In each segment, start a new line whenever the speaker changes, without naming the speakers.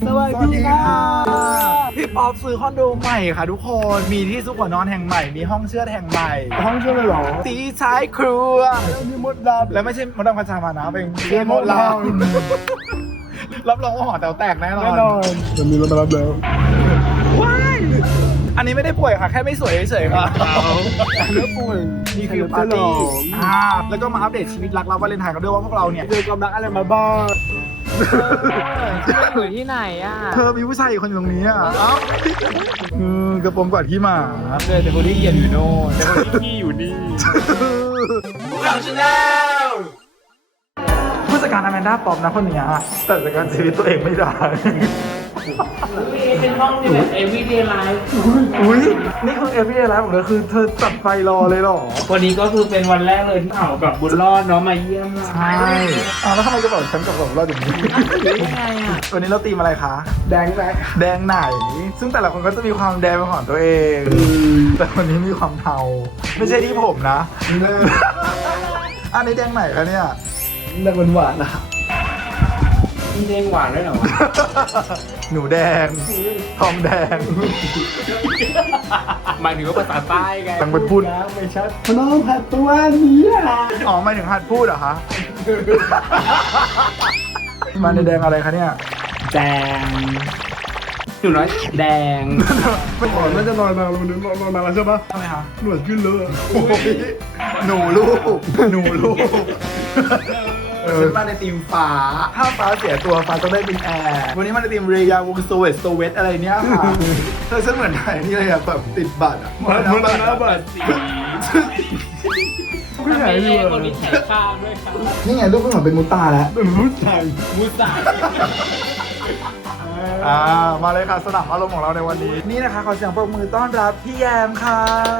สวัสดีค่ะพี่ป๊อปซื้อคอนโดใหม่ค่ะทุกคนมีที่ซุกหัวนอนแห่งใหม่มีห้องเชือดแห่งใหม่
ห้องเชื่อเลยเหรอ
ตีท้ายครัว
มีมดดำ
แล้วไม่ใช่มดดำคัชามานะเป็น
เรียนมดด
รับรองว่าหอแต๋วแตกแน่นอ
แน่
น
นอนจะมีรถมารับแล้ว
ว้ายอันนี้ไม่ได้ป่วยค่ะแค่ไม่สวยเฉยๆค่ะ
เนื้อป่วย
นี่คือปาร์ตี้แล้วก็มาอัปเดตชีวิตรักเราวาเลนไทน์กันด้วยว่าพวกเราเนี่ย
เจอความรักอะไรมาบ้าง
อยู่ที่ไหนอ่ะ
เธอมีผู้ชายอีกคนอยู่ตรงนี้อ่ะเอ้ากระโปรงกว่าที่หมา
แต่คนที่เขียนอยู่โน่นแต่คนที่ขี้อยู่นี่
เราชนะผู้จัดการอแมนด้าปอมนะคนเนี้ยแต่จัดการชีวิตตัวเองไม่ได้
เป็นห้องที่แบบ everyday life
อุ้ยนี่คือ everyday life ของเธอคือเธอจัดไฟรอเลยเหรอ
วันนี้ก็คือเป็นวันแรกเลยที่เขาแบบบุญรอดเนาะมาเยี่ยมเรา
ใช่แล้วทำไมจะบอกฉันกับเราอย่างนี้
ยังไงอ่ะ
วันนี้เราตีมอะไรคะ
แดงแดง
แดงไหน ซึ่งแต่ละคนก็จะมีความแดงเป็นของตัวเอง แต่วันนี้มีความเทา ไม่ใช่ที่ผมนะ อันนี้แดงไหนคะเนี่ย
แดงหวานๆนะ
มีเด้งหวานด้วยเหรอ
หนูแดง ทองแดง
หมายถึงว่าภาษาใต้ไง
ตังเป็นพูด
น้ำไม่ชัดน้องผัดตัวนี้อ่ะ
อ๋อหมายถึงหัดพูดเหรอคะ มาในแดงอะไรคะเนี่ย
แดงหนูน้อยแดง
ก่อนน่าจะนอนมาวันนี้นอนมาแล้วใช่ปะ
ทำไมคะ
หนวดขึ้นเลย
โอ้ยหนูลูก หนูลูกฉันมาในทีมฟ้า ถ้าฟ้าเสียตัวฟ้าต้องได้เป็นแอร์ วันนี้มาในทีมเรียาวงโซเวตอะไรเนี้ยค่ะ เธอฉันเหมือนไหนนี่เลยอะแบบติดบัตรอะ
มันนะบัตร
ทำไมแย่คนนี้แขนข้างด้วยครับ
นี่ไงลูกเพิ่งเหมือนเป็นมุตตาแล้ว
เป็นผู้ชาย
มุสา
มาเลยค่ะสนามอารมณ์ของเราในวันนี้ นี่นะคะขอเสียงปรบมือต้อนรับพี่แยมค่ะ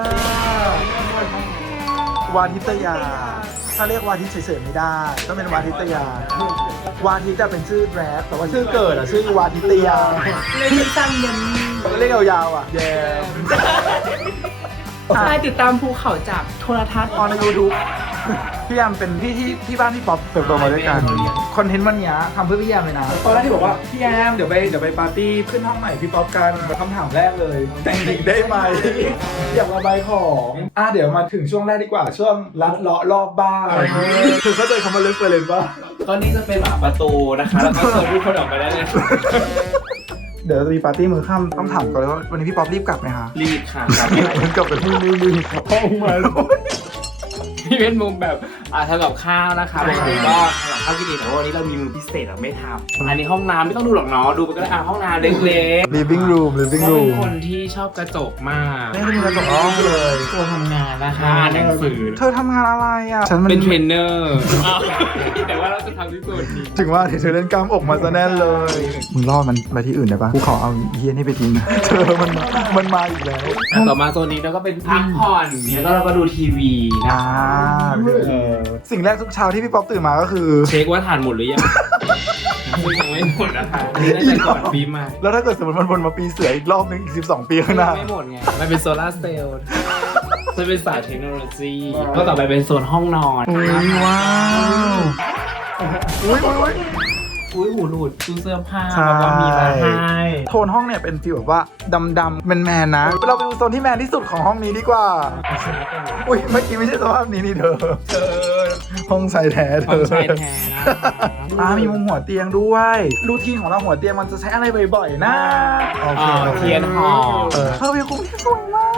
วาทิตยา ถ้าเรียกวาทิตเฉยๆไม่ได้ต้องเป็นวาทิตยา วาทิตจะเป็นชื่อแรปแต่ว่าชื่อเกิดอะชื่อวาทิตยา
เล่นสั้นยัน
เรียกยาวๆอะแยม
ใช่ติดตามภูเขาจากโทรทัศน์
ออนในยูทูบพี่แยมเป็นพี่ที่บ้านพี่ป๊อปเติบโตมาด้วยกัน คอนเทนต์วันนี้ทำเพื่อพี่แยมเลยนะตอนแรกที่บอกว่าพี่แยมเดี๋ยวไปปาร์ตี้ขึ้นห้องใหม่พี่ป๊อปกันคำถามแรกเลย แต่งหญิงได้ไหมอยากระบายของเดี๋ยวมาถึงช่วงแรกดีกว่าช่วงลัดเลาะรอบบ้านคือเข้าใจคำว่าเลิฟเฟรนป่ะ
ก็นี่จะเป็นประตูนะคะแล้วก็เชิญทุกคนออกไปได้เลย
เดี๋ยวจะมีปาร์ตี้มือค่ำต้องถามก่อนเลยว่าวันนี้พี่ป๊อปรีบกลับไหมคะ
รีบค่ะ
กลับไปที่นี่
ห้องมาแล้ว
พี่เป็นมุมแบบทำกับข้าวนะคะบางทีก็ทำกับข้าวกินเองแต่ว่าวันนี้เรามีมือพิเศษเราไม่ทำอันนี้ห้องน้ำไม่ต้องดูหรอกเนาะดูไปก็ได้ห้องน้ำเล็ก
living room
ๆ
living
เขาเป็น
room
คนที่ชอบกระจกมาก
นี่คือมีกระจกห้องเลย
ตัวทำงานนะคะอ่านหนังสือ
เธอทำงานอะไรอ่ะฉันมัน
เป็นเทรนเนอร์แต่ว่าเราจะทำที่สุดนี้
ถึงว่าเธอเล่นกล้ามอกมาซะแน่นเลยมึงรอดมันไปที่อื่นได้ปะกูขอเอาเฮียนี่ไปทิ้งนะเธอมันมาอีกแล้ว
ต่อมาโซนนี้เราก็เป็นพักผ่อนแล้วก็เราก็ดูทีวีนะ
สิ่งแรกทุกเช้าที่พี่ป๊อปตื่นมาก็คือ
เช็คว่าทานหมดหรือยังยังไม่หมดนะคะนี่น่าจะก่อนปีใหม่
แล้วถ้าเกิดสมมติมันวนมาปีเสืออีกรอบนึงอีก12 ปีข้างหน้า
ไม่หมดไง มันเป็นโซลาร์เซลล์จะเป็นสายเทคโนโลยีก็ต่อไปเป็นโซนห้องนอน
อุ้ยว้าวอุ้ย
อุ้ยหูหลุดตู้เสื้อผ้า
ใช่
แล้วก็มีมาให้
โทนห้องเนี่ยเป็นฟีลแบบว่าดำๆแมนๆนะ เราไปดูโซนที่แมนที่สุดของห้องนี้ดีกว่า อุ้ยเมื่อกี้ไม่ใช่สภาพนี้นี่เธอห้องชายแท้เธ
ห้อง
อ
ชายแท้นะ
มีมุมหัวเตียงด้วยรูทีนของเราหัวเตียงมันจะใช้อะไรบ่อยๆนะโอเค
เทียนหอม
เธอเป็นคนที่สวยมาก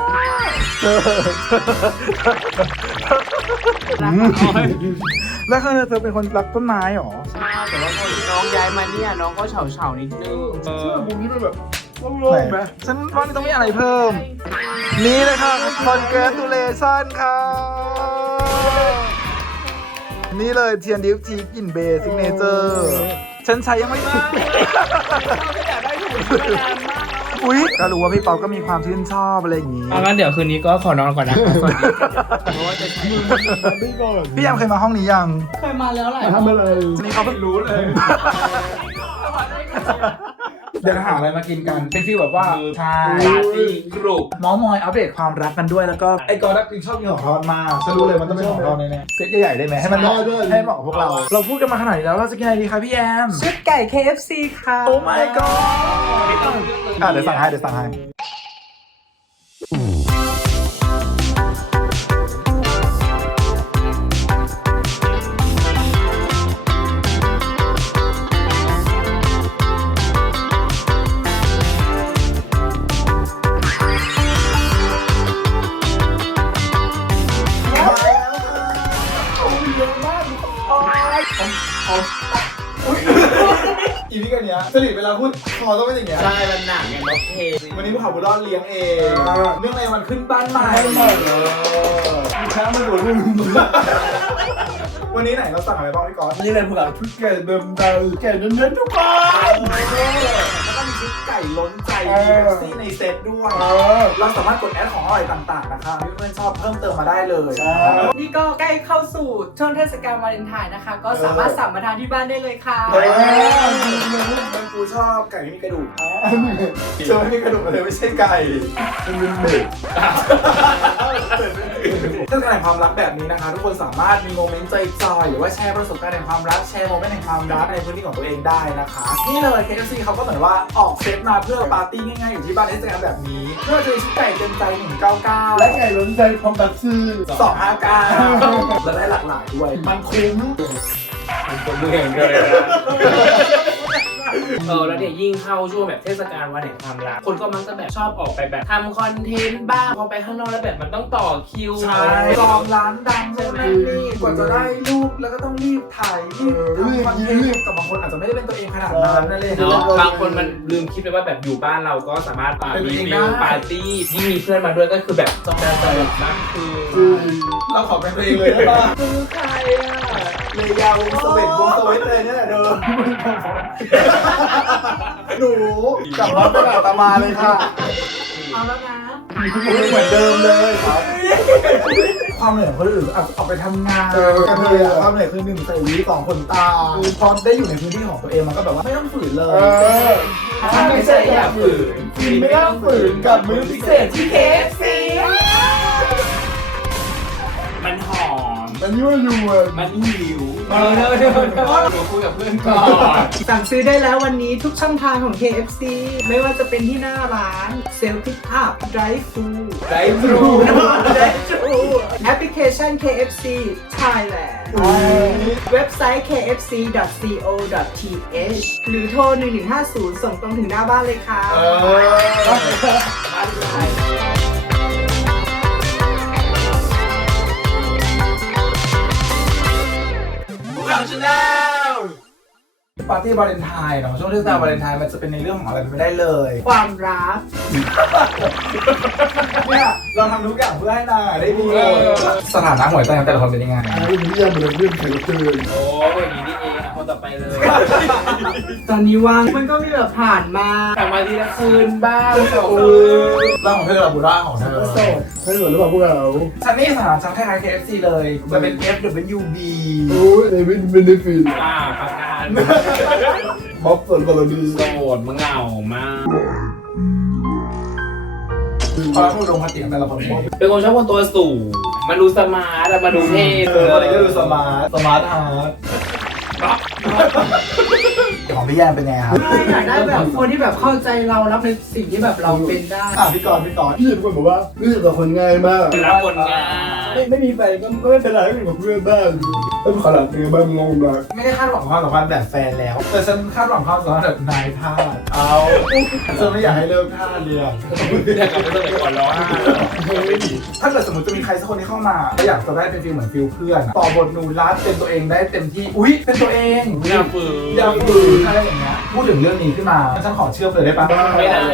แล้วเธอเป็นคนรักต้นไม้หรอ
ใช่แต่ว่าพอน้องย้ายมาเนี่ยน้องก็เฉาๆนิดนึง
มุมนี้มันแบบโล่งๆไหม
ฉันว่านี่ต้องมีอะไรเพิ่ม นี่เลยค่ะ congratulation ค่ะ นี่เลยเทียนดิฟทีกลิ่นเบย์ซิกเนเจอร์ฉันใช้ยังไม่ถึงอุ้ยก็รู้ว่าพี่ป๊อปก็มีความชื่นชอบอะไรอย่างงี้
งั้นเดี๋ยวคืนนี้ก็ขอนอนก่อนนะคะสวัสดีเพราะว่าจะใช้
ไม่ก่อน
พี่ยามเคยมาห้องนี้ยัง
เคยมาแล้วหลาย
ทำอะไร
ทีนี้เขาเพิ่งรู้เลยเดี๋ยวหาอะไรมากินกันเป็นฟีลแบบว่าใช่
ปาร์ตี้กลุ่ม
เมอมอยอัปเดตความรักกันด้วยแล้วก็ไอ้กอนักกินชอบกินของทอดมากฉันรู้เลยมันต้องเป็นของทอดแน่ๆเซตใหญ่ๆได้ไหมให้มันเหมาะให้เหมาะกับพวกเราเราพูดกันมาขนาดนี้แล้วเราจะกินอะไรดีคะพี่แอม
ชุดไก่ KFC ค่ะ
โอ้ my god เดี๋ยวสั่งให้อีพีกันเนี้ยสลิดเวลาพูดคอต้องเป็นอย่างเงี้ย
ใช่มันหนักไงนกเท
วันนี้ภูเขาบุรอดเลี้ยงเองเนื่องในวันขึ้นบ้านใหม่
ช้างมันหลุดมึง
วันนี้ไหนเราสั่งอะไรบ้างพี่ก๊อต
นี่เลยพวกเราชุดแก่เดิมดาวแก่เน้นๆทุกคน
แล้วก็มีชุดไก่ล้นใจมีเบปซี่ในเซตด้วยเราสามารถกดแอดของอร่อยต่างๆนะคะเพื่อนๆชอบเพิ่มเติมมาได้เลย
นี่ก็ใกล้เข้าสู่ช่วงเทศกาลวาเลนไทน์นะคะ ก็สามารถสั่งมาทานที่บ้านได้เลยค่ะ
มันกูชอบไก่ไม่มีกระดูกเจอไม่มีกระดูกเลยไม่ใช่ไก่เป็นเด็กเทศกาลแห่งความรักแบบนี้นะคะ ทุกคนสามารถมีโมเมนต์จอยๆหรือว่าแชร์ประสบการณ์แห่งความรักแชร์โมเมนต์แห่งความรักในพื้นที่ของตัวเองได้นะคะนี่เลย KFC เขาก็เหมือนว่าออกเซตมาเพื่อปาร์ตี้ง่ายๆอยู่ที่บ้านเทศกาลแบบนี้เพื่อจะมีชุดไก่เต็มใจ199
และไก่ล้นใจพร้อมแบบซื้อ
259และได้หลากหลายด้วยมันคุ้ม
คนดูเองเลยนะแล้วเนี่ยยิ่งเข้าช่วงแบบเทศกาลวันแห่งความรักคนก็มักจะแบบชอบออกไปแบบทำคอนเทนต์บ้างพอไปข้างนอกแล้วแบบมันต้องต่อคิว
ใช่จองร้านดังใช่ไหมนี่กว่าจะได้รูปแล้วก็ต้องรีบถ่ายรีบทำคอนเทนต์กับบางคนอาจจะไม่ได้เป็นตัวเองขนาดนั้นนั่นเลย
เนาะบางคนมันลืมคิดไปว่าแบบอยู่บ้านเราก็สามารถมีวิวปาร์ตี้ยิ่งมีเพื่อนมาด้วยก็คือแบบต้องได้ใจมากคือ
เราขอเป็นตัวเองเลยได้ป่ะ
คือใครอ่ะ
เลยยาววงสเวตเลยเนี่ยแหละเดิมหนูกลับมาเป็นอาตมาเลยค่ะ
เอาแล้วนะ
เหมือนเดิมเลยครับความเหนื่อยของคนอื่นเอาไปทำงานกันเลยอะความเหนื่อยคือ1 ใส่วิ2 ขนตาพอได้อยู่ในพื้นที่ของตัวเองมันก็แบบว่าไม่ต้องฝืนเลย
ถ้าไม่ใช่อย่าฝืน
กินไม่ต้องฝืนกับมื้อพิเศษ
ที่ KFC
มันหอม
อันนี้ว่าอยู่อ่ะ
มันหิวเดี๋ยวคุยกับเพื่อนก่อน
สั่งซื้อได้แล้ววันนี้ทุกช่องทางของ KFC ไม่ว่าจะเป็นที่หน้าร้านเซลล์พิกอัพ Drive Thru
ไดฟรู
แอปพลิเคชัน KFC Thailand เว็บไซต์ kfc.co.th หรือโทร 1150 ส่งตรงถึงหน้าบ้านเลยค่ะ
ปาร์ตี้วาเลนไทน์เนาะช่วงเทศกาลวาเลนไทน์มันจะเป็นในเรื่องของอะไรไม่ได้เลย
ความรัก
เนี่ยเราทำทุกอย่างเพื่อให้นางได้ดีสถานะหัวใจของแต่ละคนเป็นยังไง
อันนี้เรื่องมันเรื่องแข่งเตือน
โอ้ยอย่างนี้นี่เองคนต่อไปเลย
ตอนนี้ว่างมันก็มีแบบผ่านมา
กลับมาทีละคืนบ้าง2
เอ
คืน
ร่างของเธอกับบุร่าของเธอ
โสดให้หมดหรือเปล่าพวกเรา
ฉันนี่สถานฉันคล้ายๆ KFC เลยมันเป็น FWB
โอ้ยในวินเป็นในฟิน
ประกาศ
บ๊อบสดบอลดี
โสดมึงเหงามาก
พอเราพูดลงคติของแต่ละคน
เป็นคนชอบคนตัวสูงมาดูสมาร์ทมาดูเท่
คนนี้ก็ดูสมาร์ทฮาร์ดของพี่แยมเป็นไงครับ
อยากได้แบบคนที่แบบเข้าใจเรารับในสิ่งที่แบบเราเป็นได้
พี่กรณ์
พี่เป็นคนบอกว่ารู้สึกกับคนง่ายมาก
รับบนงาน
ไม่มีแฟนก็ไม่เป็นไรก็อยู่กับเพื่อนบ้างต้องขนาดเป็นบ้างงงมาก
ไม่ได้คาดหวังความสัมพันธ์แบบแฟนแล้ว แต่ฉันคาดหวังความสัมพันธ์แบบนายทาสเอาฉันไม่อยากให้เลิกทาสเลย
อยากกลับไปสมัยก่อนร้อง
ถ้าเกิดสมมติจะมีใครสักคนที่เข้ามาอยากจะได้เป็นฟีลเหมือนฟีลเพื่อนต่อบทนูรัดเป็นตัวเองได้เต็มที่อุ๊ยเป็นตัวเอง
อย่าฝืน
อย่าฝืนอะไรอย่างเงี้ยพูดถึงเรื่องนี้ขึ้นมาฉันขอเชื่อมเลยได้ปะ
ไม่ได้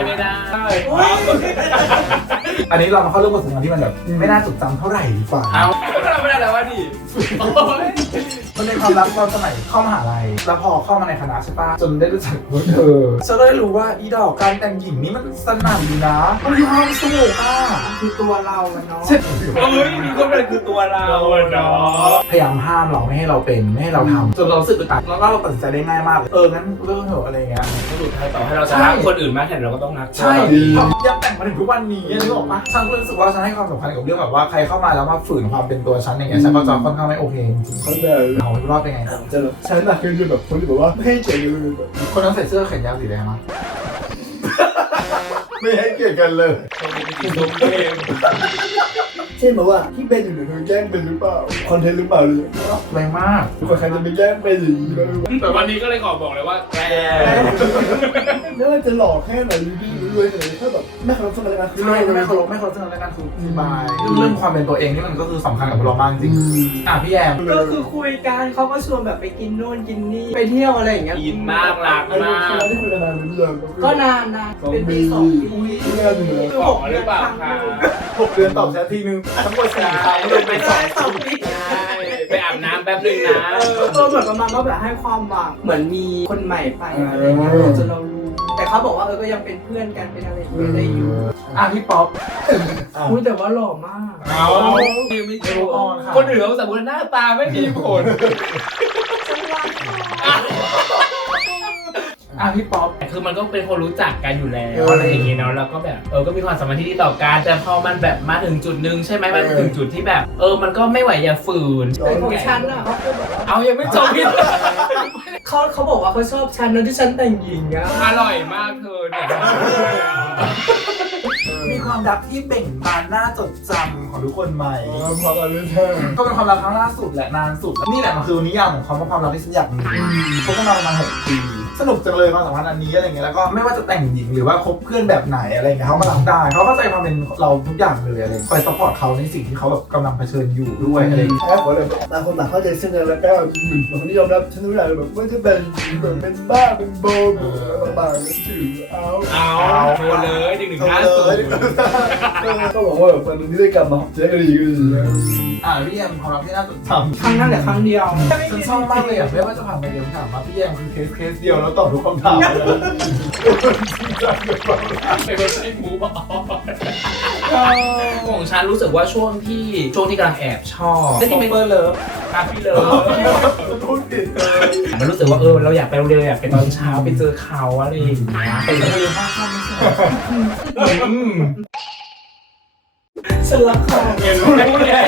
อันนี้เรามาเข้าเรื่องบทสนทนาที่มันแบบไม่น่าจดจำเท่าไหร่ดีกว่า
เอาไม่ได้แล้ววะดิ
มันเป็นความรักตอนสมัยเข้ามหาลัยแล้วพอเข้ามาในคณะใช่ปะจนได้รู้จักพวกเธอฉันได้รู้ว่าอีดอกการแต่งหญิงนี่มันสนั่นอยู่นะมันมีความสุขอ่ะ
คือตัวเราอะเนาะ
เอ้ยนี่ก็เป็นคือตัวเราเนาะ
พยายามห้ามเราไม่ให้เราเป็นไม่ให้เราทำจนเรารู้สึกอึดอัดแล้วเราตัดสินใจได้ง่ายมากงั้นเลิกเถอะอะไรเงี้ย
สุดท้ายต่อให้เราจะรักคนอื่นมากแค่ไหนเราก็ต้องรัก
ใช่ยังแต่งมาถึงทุกวันนี้นึกออกปะฉันก็รู้สึกว่าฉันให้ความสำคัญกับเรื่องแบบว่าใครเข้ามาแล้วมาฝืนความเป็นตัวฉันอย่างเงี้ยฉันก็จะค่อนข้างไม่โอเคจริง
เขาแบบ
ๆเอารอดเป็นไง
จะแบบฉันน่ะคือแบบคนที่แบบว่าไม่ให้เกียรติกันเลยแบบ
คนนั้นใส่เสื้อแขนยาวสีแดงมั้ย
ไม่ให้เกียรติกันเลย
กินนมเอง
เช่นแบบว่าที่เป็นอยู่เนี่ยเธอแกล้งเป็นหรือเปล่าคอนเทนต์หรือเปล่าเลย
แรงมาก
ทุกคนใครจะไปแกล้งเป็นอย่างนี้บ้าง
แต่วันนี้ก็เลยขอบอกเลยว่าแก
ไม่ว่าจะหลอกแค่ไหนดีรวยแค่ไหนถ้าแบบไม่เคารพสมรรถนะคือ
ใช่ไม่เคารพสถานการณ์คือสบายเรื่องความเป็นตัวเองนี่มันก็คือสำคัญกับเรามากจริงพี่แอม
ก็คือคุยกันเขาก็ชวนแบบไปกินโน่นกินนี่ไปเที่ยวอะไรอย่างเงี้ย
อินมากรัก
ไอ้
มาก
ที่ที่คุยกันนานเป็นเรื่อง
ก็นานนะเป็นปี2 ปี
เรื่องเหนือ
คือ
บอก
6
ห
เดื
รือ อน เปล่า
ครั้ง
คะ
หนึ่ง
6 เดือนตอบแชททีนึงทั้งหมด4 ครั้งรวมเป็น
2 ปี
ไปอาบน้ำแป๊บนึงนะ
ตัวเหมือนประมาณว่าแบบให้ความหวังเหมือนมีคนใหม่ไปอะไรอย่างเงี้ยจนเรารู้แต่เขาบอกว่าก็ยังเป็นเพื่อนกันเป็นอะไรอย่างเงี้ยได้อยู่
พี่ป๊อป
อุ้ยแต่ว่าหล่อมาก
เอาไม่คนอื่นเขาสมมติหน้าตาไม่มีผล
พี่ป๊อป
คือมันก็เป็นคนรู้จักกันอยู่แล้วอะไรอย่างเงี้ยเนาะแล้วก็แบบก็มีความสัมพันธ์ที่ดีต่อกันแต่พอมันแบบมาถึงจุดนึงใช่ไหมมันถึงจุดที่แบบมันก็ไม่ไหวอย่าฝืน
แต่ของฉันอ่ะเขาเคยบอกว่า
เอายังไม่จบพี่
เขาบอกว่าเขาชอบฉันนะที่ฉันแต่งหญิงอะ
อร่อยมากเธอเนี่ย
มีความรักที่เบ่งบานน่าจดจำของทุกคนใหม่
พอกันเรื่องแท้
ก็เป็นความรักครั้งล่าสุดและนานสุดนี่แหละมันคือนิยามของเขาว่าความรักที่ฉันอยากมีคบกันมาประมาณ6 ปีสนุกจังเลยความสัมพันธ์อันนี้อะไรเงี้ยแล้วก็ไม่ว่าจะแต่งหญิงหรือว่าคบเพื่อนแบบไหนอะไรเงี้ยเขามารับได้เขาเข้าใจความเป็นเราทุกอย่างเลยอะไรคอยซัพพอร์ตเขาในสิ่งที่เขาแบบกำลังเผชิญอยู่ด้วยอะไร
แค่ขอเลยต่างคนต่างเข้าใจซึ่งกันและกันบางคนที่ยอมรับฉันรู้อย่างแบบไม่ใช่เป็นแบบเป็นบ้าเป็นโบต่างๆถือเอา
โทรเลย1 1 5 0
ก็บอกว่าแบบวันนึงที่ได้กลับมาเจ๊ก็ดีก็ดี
พี่แอมความรักที่น่าจดจำ
ครั้งนั้นแหละครั้งเดียว
ฉันชอบมากเลยอ่ะไม่ว่าจะผ่านไปเดียวถามมาพี่แอมคือเคสเดียวแล้วตอบทุกคำถามเลย
เป็นคนใช้หมูบอของฉันรู้สึกว่าช่วงที่กำลังแอบชอบ
ที่เป็นเบอร์เลิฟ
คาพี่เลิฟ
พูดผิดเลย
มันรู้สึกว่าเราอยากไปโรงเรียนอยากไปตอนเช้าไปเจอเขาอะไรอย่างเงี้ย
ไปโรงเรียนมากขึ้นไม่ใช่
ฉันรักเขา
เรียนรู้แล้ว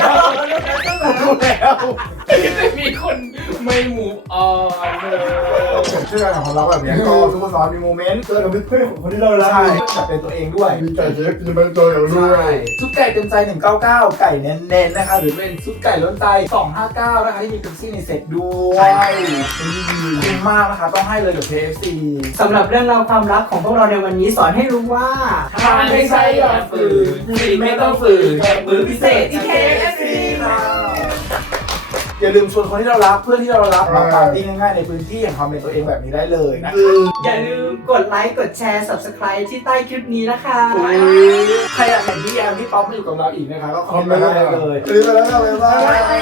ไม่มีคนไม่มูฟออนเลย
เชื่อของเราแบบนี้ก็ทุกคนสอนมีโมเมนต์
เจอกับเพื่อนของคนที่เรารัก
ใช่อยากเป็นตัวเองด้วย
มีไก่เจ๊จะเป็นตัวอย่างด้วย
ซุปไก่เต็มใจ199ไก่เน้นๆนะคะหรือเป็นซุปไก่ล้นใจ259นะคะที่มีเป๊ปซี่ในเซ็ตด้วยคุ้มมากนะคะต้องให้เลยกับ KFC
สำหรับเรื่องราวความรักของพวกเราในวันนี้สอนให้รู้ว่า
ถ้าไม่ใช่อย่าฝืนสิ่งไม่ต้องฝืนแค่มือพิเศษที่ KFC
ค่ะอย่าลืมชวนคนที่เรารักเพื่อนที่เรารักมาปาร์ตี้ง่ายๆในพื้นที่อย่างความเป็นตัวเองแบบนี้ได้เลยนะคะ
อย่าลืมกดไลค์กดแชร์ subscribe ที่ใต้คลิปนี้นะคะ
ใครอยากเห็นพี่แอมพี่ป๊อปมาอยู่กับเราอีกนะคะก็คอมเมนต์มาได้เลย
หรือไปแล้วอะไรบ้าง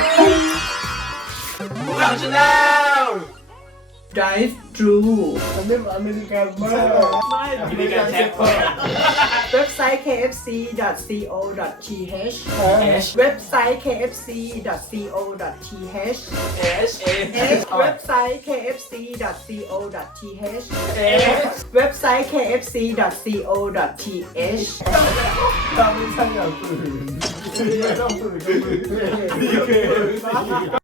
เราชนะ
Drive thru
มันไม่อเมริกันมาก
วิธีการแชร์คน
เว็บไซต์ kfc.co.th เว็บไซต์ kfc.co.th เว็บไซต์ kfc.co.th เว็บไซต์ kfc.co.th
ถ้าไม่ใช่อย่างอื่นไม่ต้องฝืนกับมือ